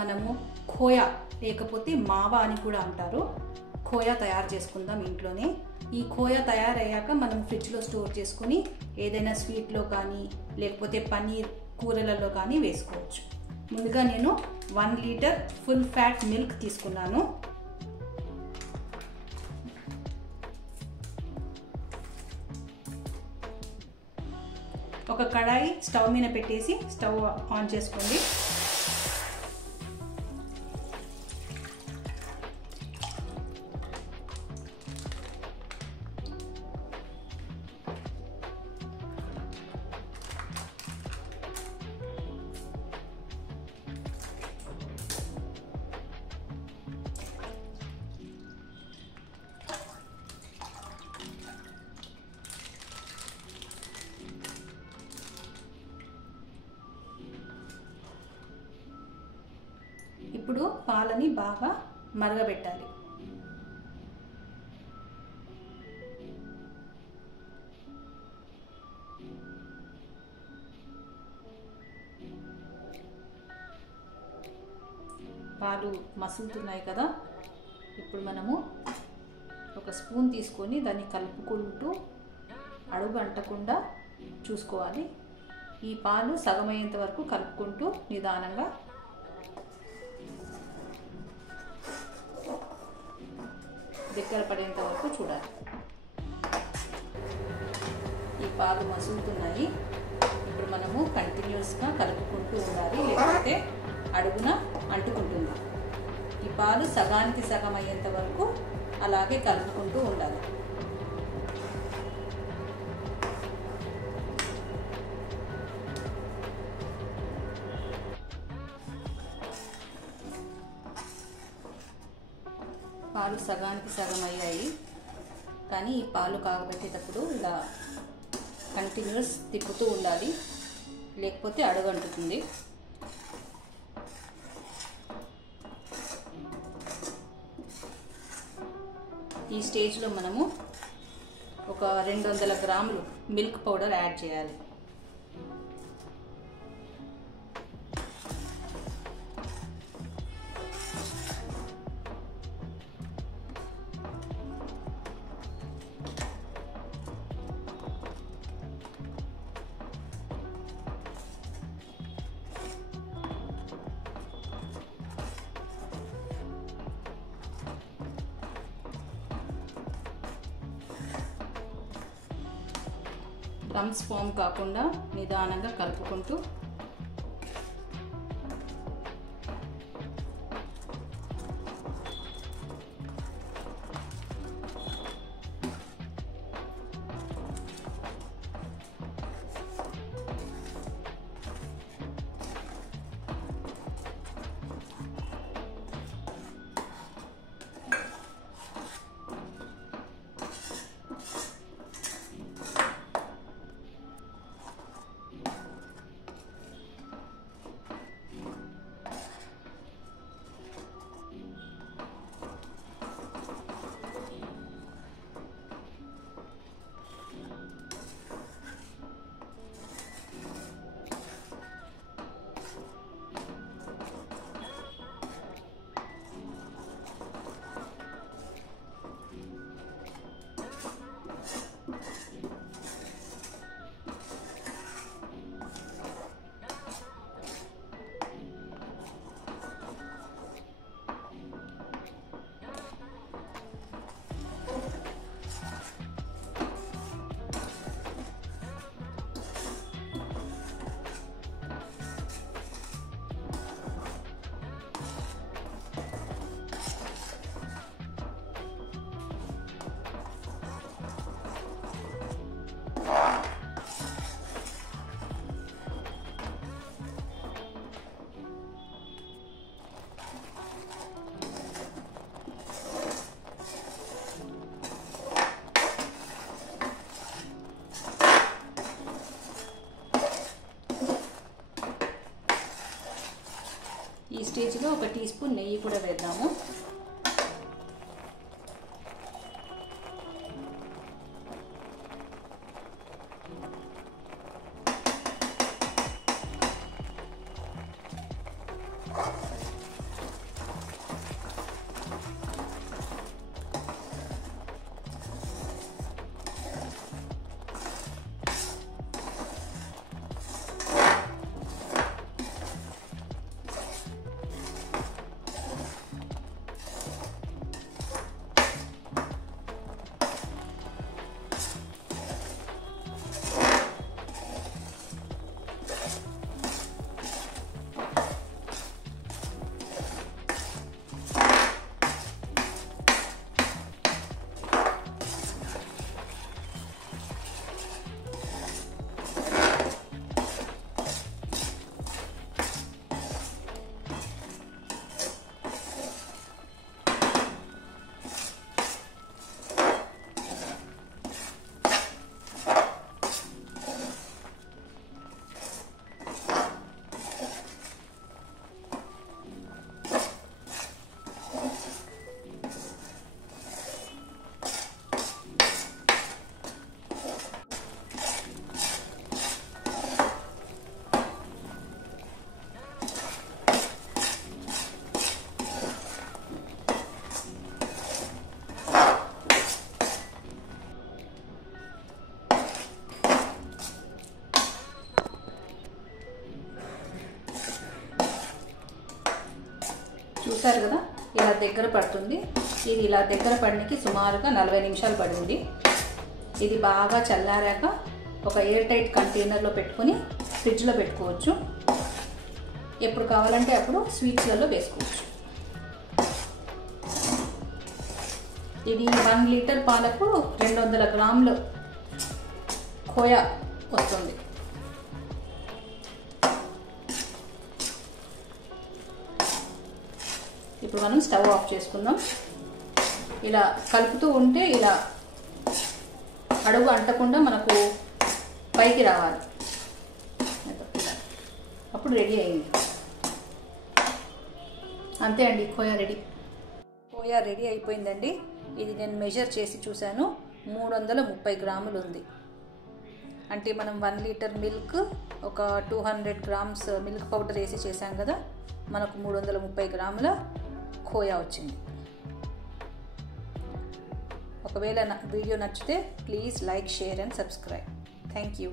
మనము ఖోయా లేకపోతే మావా అని కూడా అంటారు, ఖోయా తయారు చేసుకుందాం ఇంట్లోనే. ఈ ఖోయా తయారయ్యాక మనం ఫ్రిడ్జ్లో స్టోర్ చేసుకొని ఏదైనా స్వీట్లో కానీ లేకపోతే పన్నీర్ కూరలలో కానీ వేసుకోవచ్చు. ముందుగా నేను 1 లీటర్ ఫుల్ ఫ్యాట్ మిల్క్ తీసుకున్నాను. ఒక కడాయి స్టవ్ మీద పెట్టేసి స్టవ్ ఆన్ చేసుకోండి. ఇప్పుడు పాలని బాగా మరగబెట్టాలి. పాలు మసులుతున్నాయి కదా, ఇప్పుడు మనము ఒక స్పూన్ తీసుకొని దాన్ని కలుపుకుంటూ అడుగు అంటకుండా చూసుకోవాలి. ఈ పాలు సగమయ్యేంత వరకు కలుపుకుంటూ నిదానంగా దగ్గర పడేంత వరకు చూడాలి. ఈ పాలు మసులుతున్నాయి. ఇప్పుడు మనము కంటిన్యూస్గా కలుపుకుంటూ ఉండాలి, లేకపోతే అడుగున అంటుకుంటుంది. ఈ పాలు సగానికి సగం అయ్యేంత వరకు అలాగే కలుపుకుంటూ ఉండాలి. పాలు సగానికి సగం అయ్యాయి, కానీ ఈ పాలు కాగబెట్టేటప్పుడు ఇలా కంటిన్యూస్ తిప్పుతూ ఉండాలి, లేకపోతే అడుగంటుతుంది. ఈ స్టేజ్లో మనము ఒక 200 గ్రాములు మిల్క్ పౌడర్ యాడ్ చేయాలి. లమ్స్ ఫామ్ కాకుండా నిదానంగా కలుపుకుంటూ ఈ స్టేజ్లో ఒక టీ స్పూన్ నెయ్యి కూడా వేద్దాము. చూసారు కదా ఇలా దగ్గర పడుతుంది. ఇది ఇలా దగ్గర పడడానికి సుమారుగా 40 నిమిషాలు పడింది. ఇది బాగా చల్లారాక ఒక ఎయిర్ టైట్ కంటైనర్లో పెట్టుకొని ఫ్రిడ్జ్లో పెట్టుకోవచ్చు. ఎప్పుడు కావాలంటే అప్పుడు స్వీట్స్లలో వేసుకోవచ్చు. ఇది 1 లీటర్ పాలకు 200 గ్రాములు ఖోయా వస్తుంది. ఇప్పుడు మనం స్టవ్ ఆఫ్ చేసుకుందాం. ఇలా కలుపుతూ ఉంటే ఇలా అడుగు అంటకుండా మనకు పైకి రావాలి. అప్పుడు రెడీ అయింది. అంతే అండి, ఖోయా రెడీ. ఖోయా రెడీ అయిపోయిందండి. ఇది నేను మెజర్ చేసి చూశాను, 330 గ్రాములు ఉంది. అంటే మనం 1 లీటర్ మిల్క్ ఒక 200 గ్రామ్స్ మిల్క్ పౌడర్ వేసి చేసాం కదా, మనకు 330 గ్రాముల ఖోయా వచ్చింది. ఒకవేళ వీడియో నచ్చితే please like, share and subscribe. Thank you.